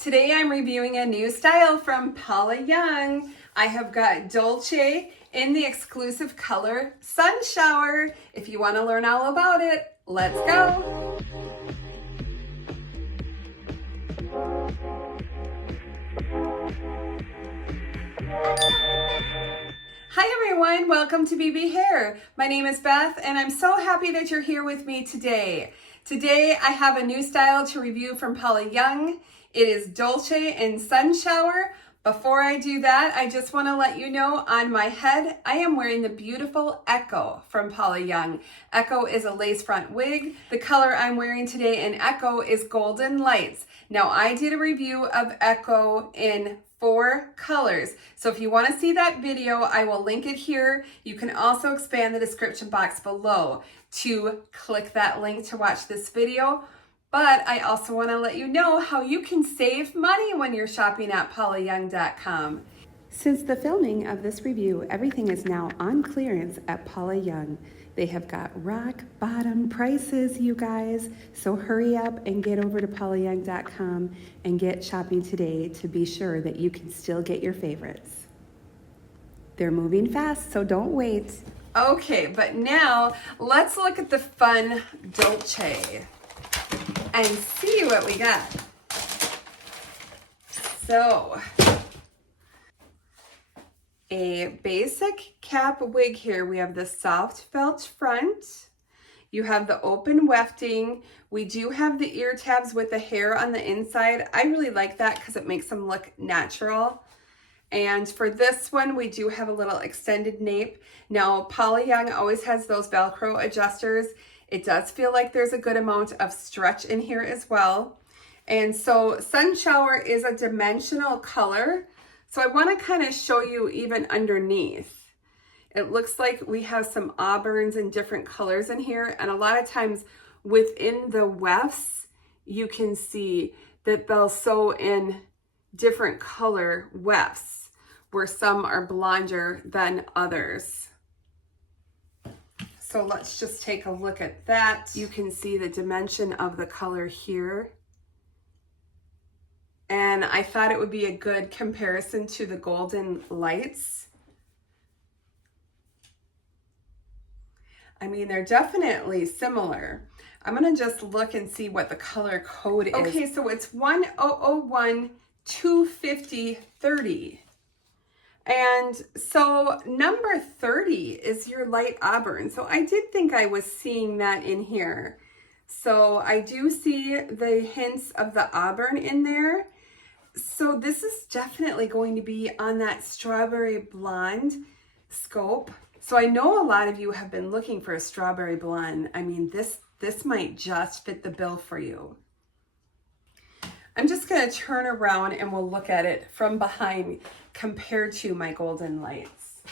Today I'm reviewing a new style from Paula Young. I have got Dolce in the exclusive color Sunshower. If you want to learn all about it, let's go. Hi everyone, welcome to BB Hair. My name is Beth and I'm so happy that you're here with me today. Today I have a new style to review from Paula Young. It is Dolce in Sunshower. Before I do that, I just want to let you know on my head, I am wearing the beautiful Echo from Paula Young. Echo is a lace front wig. The color I'm wearing today in Echo is Golden Lights. Now I did a review of Echo in 4 colors. So if you want to see that video, I will link it here. You can also expand the description box below to click that link to watch this video. But I also want to let you know how you can save money when you're shopping at paulayoung.com. Since the filming of this review, everything is now on clearance at Paula Young. They have got rock bottom prices, you guys. So hurry up and get over to paulayoung.com and get shopping today to be sure that you can still get your favorites. They're moving fast, so don't wait. Okay, but now let's look at the fun Dolce and see what we got. So, a basic cap wig here. We have the soft felt front. You have the open wefting. We do have the ear tabs with the hair on the inside. I really like that because it makes them look natural. And for this one, we do have a little extended nape. Now, Paula Young always has those Velcro adjusters. It does feel like there's a good amount of stretch in here as well. And so Sunshower is a dimensional color. So I want to kind of show you even underneath. It looks like we have some auburns and different colors in here. And a lot of times within the wefts, you can see that they'll sew in different color wefts, where some are blonder than others. So let's just take a look at that. You can see the dimension of the color here. And I thought it would be a good comparison to the Golden Lights. I mean, they're definitely similar. I'm gonna just look and see what the color code is. Okay, so it's 1001 250 30. And so number 30 is your light auburn. So I did think I was seeing that in here. So I do see the hints of the auburn in there. So this is definitely going to be on that strawberry blonde scope. So I know a lot of you have been looking for a strawberry blonde. I mean, this might just fit the bill for you. I'm just going to turn around and we'll look at it from behind compared to my Golden Lights.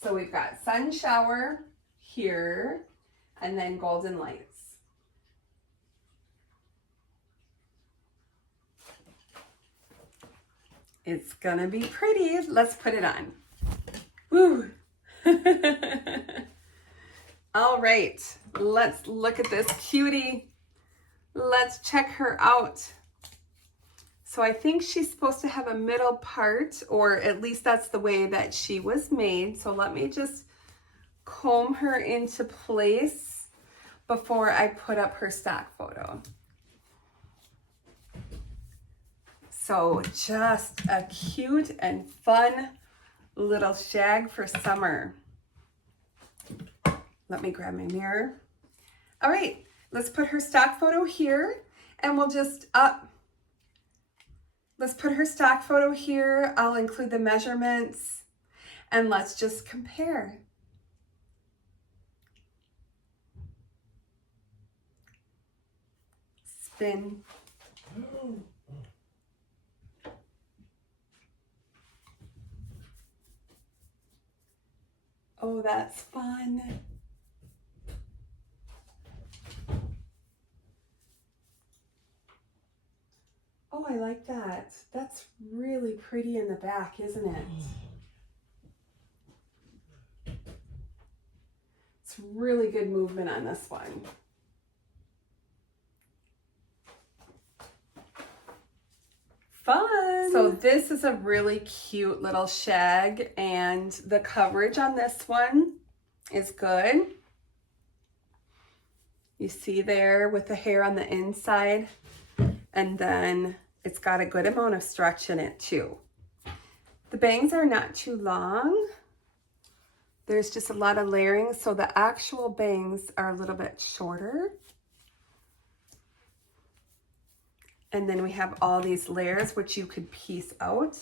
So we've got Sunshower here and then Golden Lights. It's gonna be pretty. Let's put it on. Woo! All right, let's look at this cutie. Let's check her out. So I think she's supposed to have a middle part, or at least that's the way that she was made. So let me just comb her into place before I put up her stock photo. So just a cute and fun little shag for summer. Let me grab my mirror. All right, let's put her stock photo here and we'll just let's put her stock photo here. I'll include the measurements and let's just compare. Spin. Oh, that's fun. Oh, I like that. That's really pretty in the back, isn't it? It's really good movement on this one. Fun! So this is a really cute little shag, and the coverage on this one is good. You see there with the hair on the inside, and then it's got a good amount of stretch in it too. The bangs are not too long. There's just a lot of layering, so the actual bangs are a little bit shorter. And then we have all these layers, which you could piece out.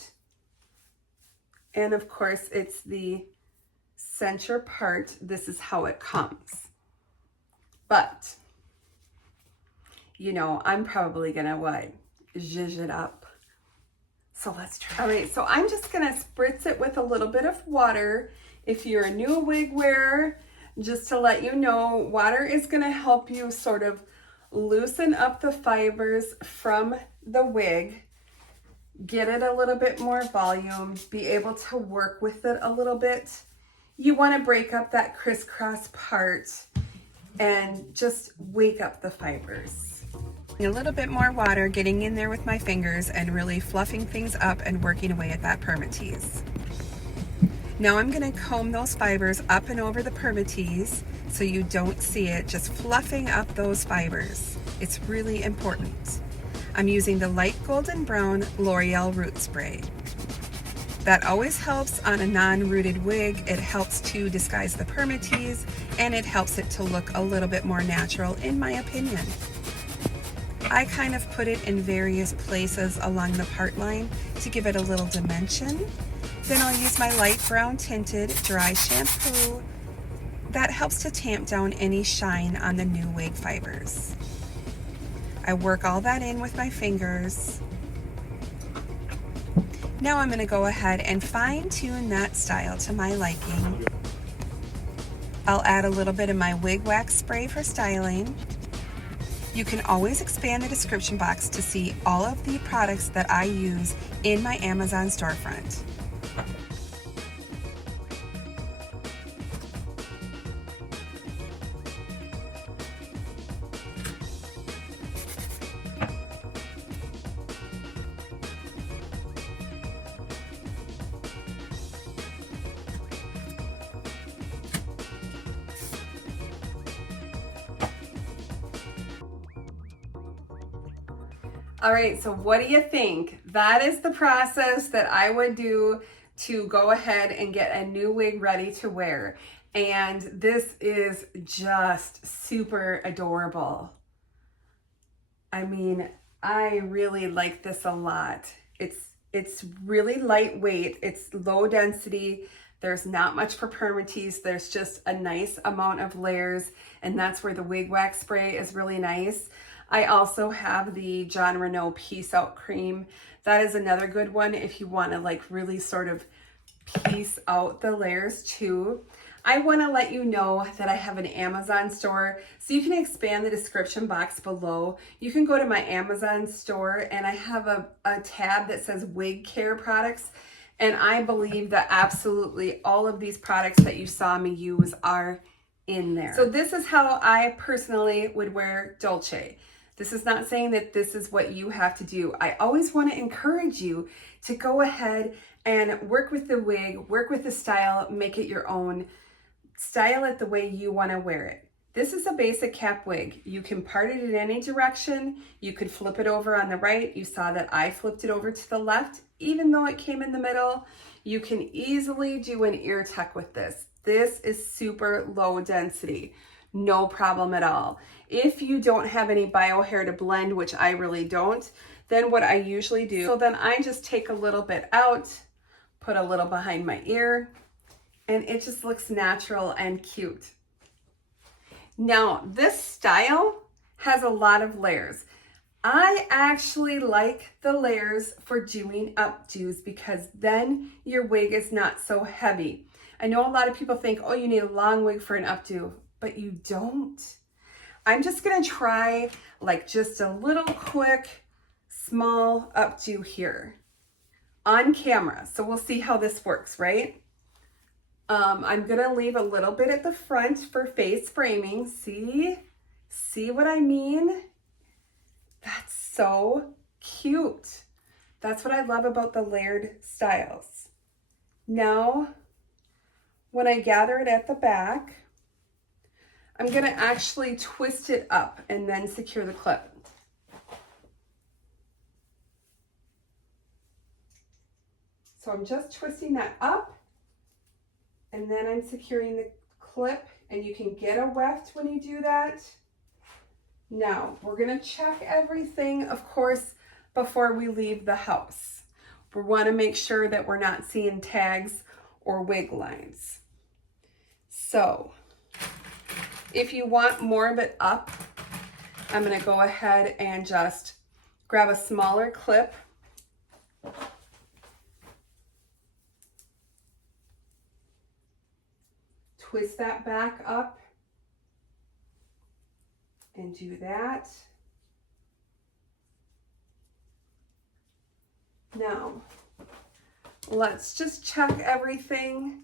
And of course, it's the center part. This is how it comes. But, you know, I'm probably gonna zhuzh it up. So let's try. All right, so I'm just gonna spritz it with a little bit of water. If you're a new wig wearer, just to let you know, water is gonna help you sort of loosen up the fibers from the wig, get it a little bit more volume, be able to work with it a little bit. You want to break up that crisscross part and just wake up the fibers. A little bit more water, getting in there with my fingers and really fluffing things up and working away at that permatease. Now I'm going to comb those fibers up and over the permatease so you don't see it, just fluffing up those fibers. It's really important. I'm using the light golden brown L'Oreal Root Spray. That always helps on a non-rooted wig. It helps to disguise the permatease, and it helps it to look a little bit more natural, in my opinion. I kind of put it in various places along the part line to give it a little dimension. Then I'll use my light brown tinted dry shampoo. That helps to tamp down any shine on the new wig fibers. I work all that in with my fingers. Now I'm going to go ahead and fine tune that style to my liking. I'll add a little bit of my wig wax spray for styling. You can always expand the description box to see all of the products that I use in my Amazon storefront. All right, so what do you think? That is the process that I would do to go ahead and get a new wig ready to wear. And this is just super adorable. I mean, I really like this a lot. It's really lightweight, it's low density. There's not much for permatease. There's just a nice amount of layers, and that's where the wig wax spray is really nice. I also have the Jon Renau Piece Out Cream. That is another good one if you want to like really sort of piece out the layers too. I want to let you know that I have an Amazon store, so you can expand the description box below. You can go to my Amazon store, and I have a tab that says wig care products, and I believe that absolutely all of these products that you saw me use are in there. So this is how I personally would wear Dolce. This is not saying that this is what you have to do. I always want to encourage you to go ahead and work with the wig, work with the style, make it your own, style it the way you want to wear it. This is a basic cap wig. You can part it in any direction. You could flip it over on the right. You saw that I flipped it over to the left, even though it came in the middle. You can easily do an ear tuck with this. This is super low density. No problem at all. If you don't have any bio hair to blend, which I really don't, then what I usually do, so then I just take a little bit out, put a little behind my ear, and it just looks natural and cute. Now, this style has a lot of layers. I actually like the layers for doing updos because then your wig is not so heavy. I know a lot of people think, oh, you need a long wig for an updo, but you don't. I'm just gonna try like just a little quick, small updo here on camera. So we'll see how this works, right? I'm gonna leave a little bit at the front for face framing. See what I mean? That's so cute. That's what I love about the layered styles. Now, when I gather it at the back, I'm going to actually twist it up and then secure the clip. So I'm just twisting that up, and then I'm securing the clip, and you can get a weft when you do that. Now, we're going to check everything, of course, before we leave the house. We want to make sure that we're not seeing tags or wig lines. So, if you want more of it up, I'm going to go ahead and just grab a smaller clip. Twist that back up and do that. Now, let's just check everything.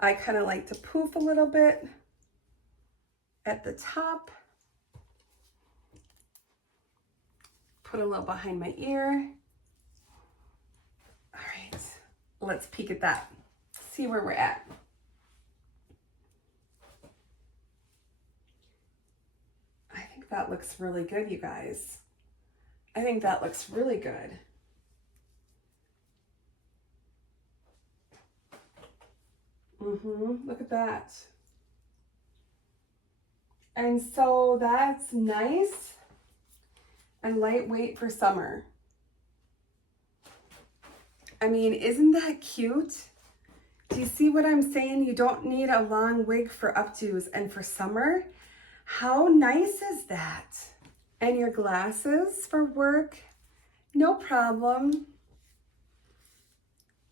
I kind of like to poof a little bit at the top. Put a little behind my ear. All right, let's peek at that. See where we're at. I think that looks really good, you guys. I think that looks really good. Look at that. And so that's nice and lightweight for summer. I mean, isn't that cute? Do you see what I'm saying? You don't need a long wig for updos, and for summer, how nice is that? And your glasses for work, no problem.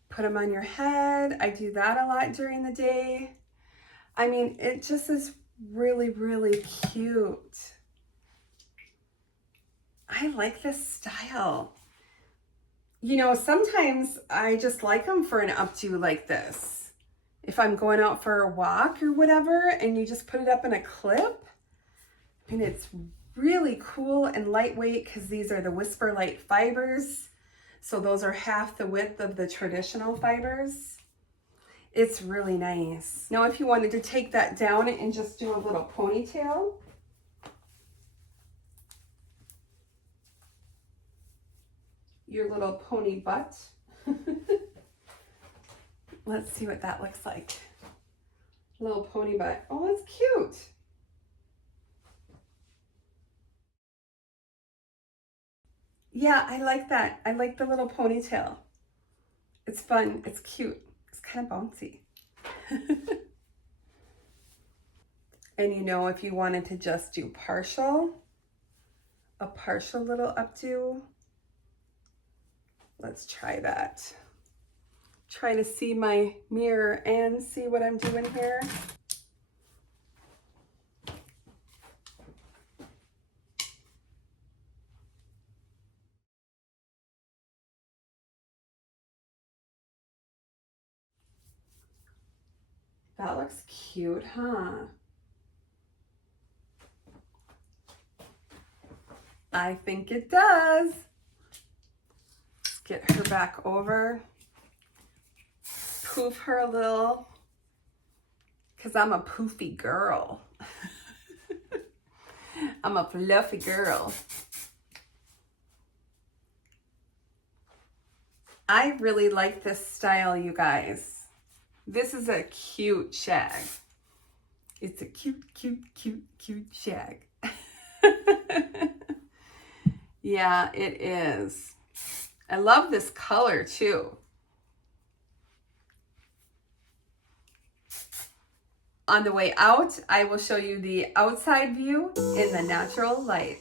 Put them on your head. I do that a lot during the day. I mean, it just is really, really cute. I like this style. You know, sometimes I just like them for an updo like this. If I'm going out for a walk or whatever, and you just put it up in a clip, I mean, it's really cool and lightweight because these are the Whisper Light fibers. So those are half the width of the traditional fibers. It's really nice. Now, if you wanted to take that down and just do a little ponytail, your little pony butt. Let's see what that looks like. Little pony butt. Oh, that's cute. Yeah, I like that. I like the little ponytail. It's fun. It's cute. It's kind of bouncy. And you know, if you wanted to just do a partial little updo, let's try that. Try to see my mirror and see what I'm doing here. That looks cute, huh? I think it does. Let's get her back over. Poof her a little, because I'm a poofy girl. I'm a fluffy girl. I really like this style, you guys. This is a cute shag. It's a cute, cute, cute, cute shag. Yeah, it is. I love this color too. On the way out, I will show you the outside view in the natural light.